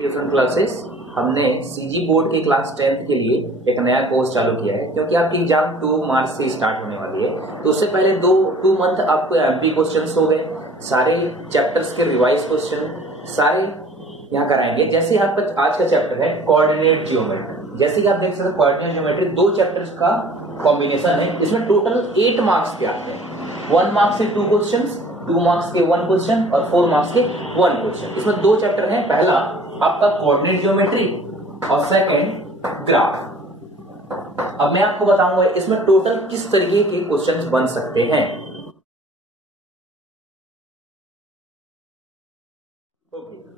Tuition classes हमने CG board के class 10th के लिए एक नया कोर्स चालू किया है, क्योंकि आपकी एग्जाम 2 मार्च से स्टार्ट होने वाली है। तो उससे पहले 2 मंथ आपको एमपी क्वेश्चंस हो गए, सारे चैप्टर्स के रिवाइज क्वेश्चन सारे यहाँ कराएंगे। जैसे आपका आज का चैप्टर है कोऑर्डिनेट ज्योमेट्री। जैसे कि आप देख सकते हैं कोऑर्डिनेट ज्योमेट्री 2 चैप्टर्स का कॉम्बिनेशन है। इसमें टोटल 8 मार्क्स के आते हैं। 1 मार्क्स से 2 क्वेश्चन, 2 मार्क्स के 1 क्वेश्चन और 4 मार्क्स के 1 क्वेश्चन। इसमें 2 चैप्टर हैं, पहला आपका कोऑर्डिनेट ज्योमेट्री और सेकंड ग्राफ। अब मैं आपको बताऊंगा इसमें टोटल किस तरीके के क्वेश्चंस बन सकते हैं।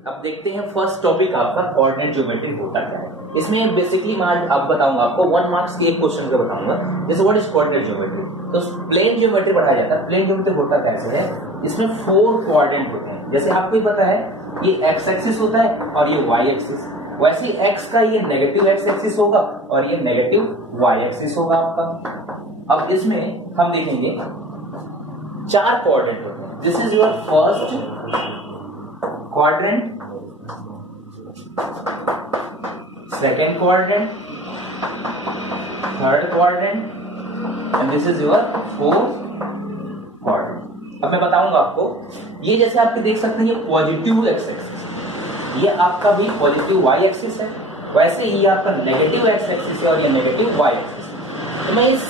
अब देखते हैं फर्स्ट टॉपिक आपका कोऑर्डिनेट ज्योमेट्री होता क्या है। इसमें बेसिकली मैं अब बताऊंगा आपको 1 मार्क्स के एक क्वेश्चन का बताऊंगा, जैसे व्हाट इज कोऑर्डिनेट ज्योमेट्री। तो प्लेन ज्योमेट्री पढ़ाया जाता है। प्लेन ज्योमेट्री होता कैसे है, इसमें 4 कोऑर्डिनेट होते हैं। जैसे आपको ही पता है ये एक्स एक्सिस होता है और ये वाई एक्सिस, वैसे एक्स का ये नेगेटिव एक्स एक्सिस होगा और ये नेगेटिव वाई एक्सिस होगा आपका। अब इसमें हम देखेंगे 4 कोऑर्डिनेट होते हैं। This is your first quadrant, second quadrant, third quadrant and this is your fourth quadrant. अब मैं बताऊंगा आपको, ये जैसे आपके देख सकते हैं ये पॉजिटिव एक्स एक्सिस, ये आपका भी पॉजिटिव वाई एक्सिस है, वैसे ही आपका नेगेटिव एक्स एक्सिस है और ये नेगेटिव वाई एक्सिस है। तो मैं इस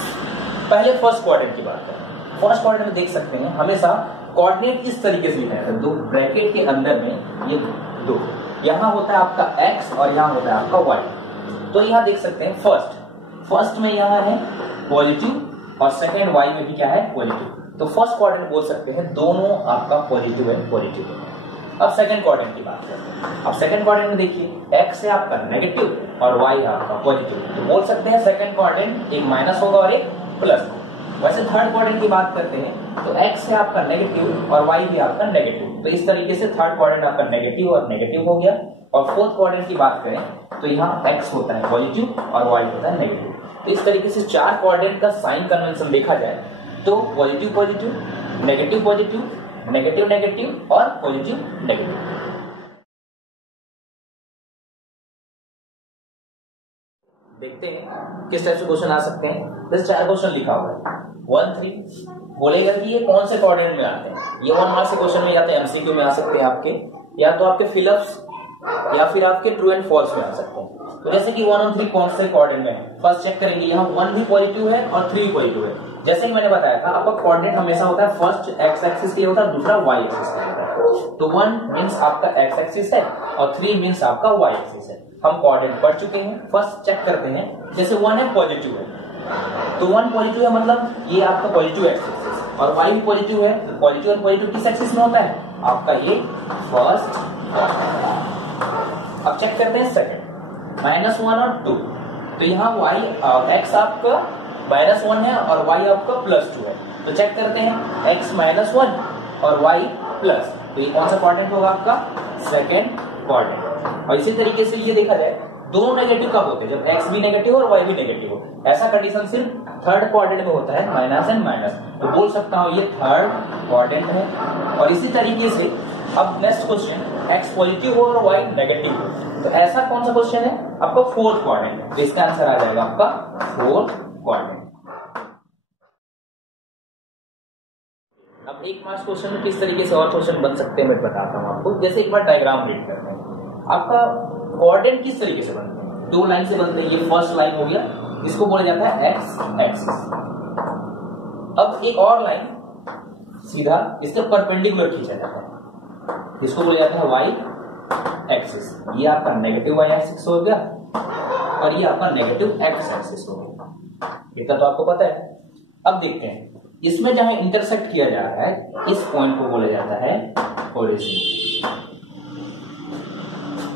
पहले फर्स्ट क्वाड्रेंट की बात करूं। फर्स्ट क्वाड्रेंट में देख सकते हैं हमेशा कोऑर्डिनेट इस तरीके से लिखा है, 2 ब्रैकेट के अंदर में ये 2, यहां होता है आपका x और यहां होता है आपका y। तो यहां देख सकते हैं फर्स्ट में यहां है पॉजिटिव और सेकंड y में भी क्या है पॉजिटिव। तो फर्स्ट क्वाड्रेंट बोल सकते हैं दोनों आपका पॉजिटिव है, पॉजिटिव है। अब सेकंड क्वाड्रेंट की बात करते हैं। अब सेकंड क्वाड्रेंट में देखिए x है आपका नेगेटिव और y है आपका पॉजिटिव, तो बोल सकते हैं सेकंड क्वाड्रेंट एक माइनस होगा और एक प्लस होगा। वैसे थर्ड क्वाड्रेंट की बात करते हैं तो x है आपका नेगेटिव और y भी आपका नेगेटिव, तो इस तरीके से थर्ड क्वाड्रेंट आपका नेगेटिव और नेगेटिव हो गया। और फोर्थ क्वाड्रेंट की बात करें तो यहाँ x होता है पॉजिटिव और y होता है नेगेटिव। तो इस तरीके से 4 क्वाड्रेंट का साइन कन्वेंशन देखा जाए तो positive positive, negative positive, negative negative और पॉजिटिव नेगेटिव। देखते हैं किस टाइप से क्वेश्चन आ सकते हैं। जैसे 4 क्वेश्चन लिखा हुआ है 1 3, बोलेगा कि ये कौन से कोऑर्डिनेट में आते हैं। ये 1 मार्क्स के क्वेश्चन में या तो एमसीक्यू में आ सकते हैं आपके, या तो आपके फिलअप्स या फिर आपके ट्रू एंड फॉल्स में आ सकते हैं। तो जैसे कि 1 और 3 कौन से कोऑर्डिनेट में है, फर्स्ट चेक करेंगे। यहाँ 1 भी पॉजिटिव है और 3 भी पॉजिटिव है। जैसे कि मैंने बताया था आपका कोऑर्डिनेट हमेशा होता है फर्स्ट एक्स एक्सिस के लिए होता है, दूसरा वाई एक्सिस के लिए होता है। तो 1 मींस आपका एक्स एक्सिस है और 3 मींस आपका वाई एक्सिस है। हम कोऑर्डिनेट पढ़ चुके हैं। फर्स्ट चेक करते हैं, जैसे 1 है पॉजिटिव है, तो 1 पॉजिटिव है मतलब ये आपका पॉजिटिव एक्सिस और y भी पॉजिटिव है। तो पॉजिटिव और पॉजिटिव किस एक्सिस में होता है आपका ये फर्स्ट। अब चेक करते हैं सेकंड, -1 और 2, तो यहाँ y x आपका -1 है और y आपका +2 है। तो चेक करते हैं x -1 और y प्लस, तो ये कौन सा क्वाड्रेंट होगा आपका सेकंड क्वाड्रेंट। और इसी तरीके से ये देखा जाए दोनों नेगेटिव कब होते हैं, जब x भी नेगेटिव और y भी नेगेटिव हो। ऐसा कंडीशन सिर्फ थर्ड क्वाड्रेंट में होता है, माइनस एंड माइनस। तो बोल सकता हूं ये थर्ड क्वाड्रेंट है। और इसी तरीके से अब नेक्स्ट क्वेश्चन, x पॉजिटिव हो और y नेगेटिव हो, तो ऐसा कौन सा क्वेश्चन है आपका फोर्थ क्वाड्रेंट है। तो इसका आंसर आ जाएगा आपका फोर्थ क्वाड्रेंट। अब 1 मार्क्स क्वेश्चन में किस तरीके से और क्वेश्चन बन सकते हैं मैं बताता हूं आपको। जैसे एक बार डायग्राम रीड करते हैं। आपका कोऑर्डिनेट किस तरीके से बनते हैं, 2 लाइन से बनते हैं। ये फर्स्ट लाइन हो गया, इसको बोला जाता है एक्स एक्सिस। अब एक और लाइन सीधा इसके परपेंडिकुलर खींचा जाता है, इसको बोला जाता है वाई एक्सिस। ये आपका नेगेटिव वाई एक्सिस हो गया और ये आपका नेगेटिव एक्स एक्सिस हो गया। इतना तो आपको पता है। अब देखते हैं इसमें जहां इंटरसेक्ट किया जा रहा है इस पॉइंट को बोला जाता है ओरिजिन।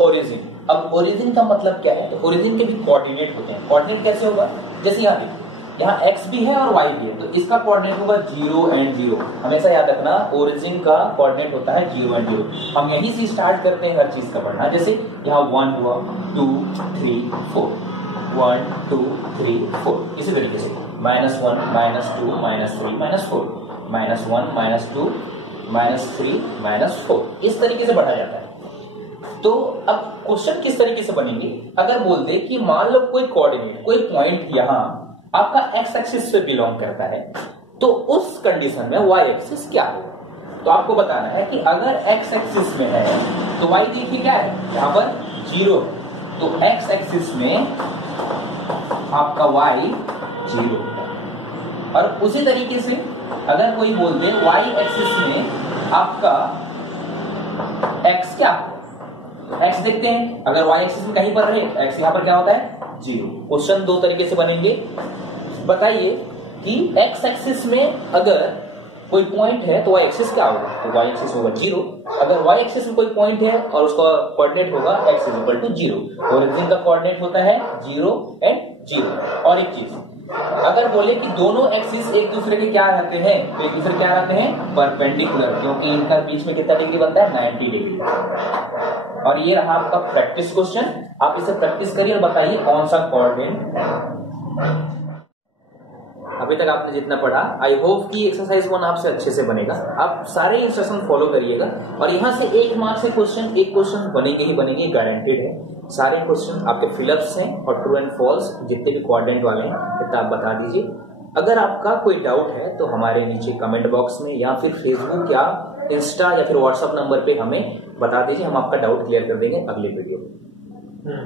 ओरिजिन, अब ओरिजिन का मतलब क्या है, तो ओरिजिन के भी कोऑर्डिनेट होते हैं। कोऑर्डिनेट कैसे होगा, जैसे यहाँ देखिए यहाँ x भी है और y भी है, तो इसका कोऑर्डिनेट होगा 0 and 0। हमेशा याद रखना ओरिजिन का कोऑर्डिनेट होता है 0 and 0। हम यहीं से स्टार्ट करते हैं हर चीज का पढ़ना। जैसे यहाँ 1 हुआ, 2 3 4, 1 2 3 4, इसी तरीके से -1 -2 -3 -4, -1 -2 -3 -4, इस तरीके से बढ़ा जाता है। तो अब क्वेश्चन किस तरीके से बनेंगे, अगर बोलते कि मान लो कोई कोऑर्डिनेट, कोई पॉइंट यहां आपका एक्स एक्सिस पे बिलोंग करता है, तो उस कंडीशन में वाई एक्सिस क्या होगा। तो आपको बताना है कि अगर एक्स एक्सिस में है तो वाई देखिए क्या है, यहां पर 0 है, तो एक्स एक्सिस में आपका वाई 0 है। और उसी तरीके से अगर कोई बोल दे वाई एक्सिस में आपका एक्स क्या है, एक्स देखते हैं, अगर वाई एक्सिस में कहीं पर रहे एक्स यहां पर क्या होता है 0। क्वेश्चन दो तरीके से बनेंगे। बताइए कि एक्स एक्सिस में अगर कोई पॉइंट है तो वाई एक्सिस क्या होगा, तो वाई एक्सिस होगा 0। अगर वाई एक्सिस में कोई पॉइंट है और उसका कोऑर्डिनेट होगा x is equal to 0, origin का कोऑर्डिनेट होता है 0 एंड 0। और एक चीज, अगर बोले कि दोनों एक्सिस एक दूसरे के क्या रहते हैं, तो एक दूसरे क्या रहते हैं परपेंडिकुलर, क्योंकि इनका बीच में कितना डिग्री बनता है 90 डिग्री। और ये रहा आपका प्रैक्टिस क्वेश्चन, आप इसे प्रैक्टिस करिए और बताइए कौन सा कोऑर्डिनेट है। अभी तक आपने जितना पढ़ा, आई होप कि एक्सरसाइज 1 आपसे अच्छे से बनेगा। आप सारे इंस्ट्रक्शन फॉलो करिएगा और यहाँ से 1 मार्क से क्वेश्चन, एक क्वेश्चन बनेंगे ही बनेंगे, गारंटेड है। सारे क्वेश्चन आपके फिलअप्स हैं और ट्रू एंड फॉल्स जितने भी कोऑर्डिनेट वाले हैं इतना आप बता दीजिए। अगर आपका कोई डाउट है तो हमारे नीचे कमेंट बॉक्स में या फिर फेसबुक या इंस्टा या फिर व्हाट्सएप नंबर पे हमें बता दीजिए, हम आपका डाउट क्लियर कर देंगे अगले वीडियो में।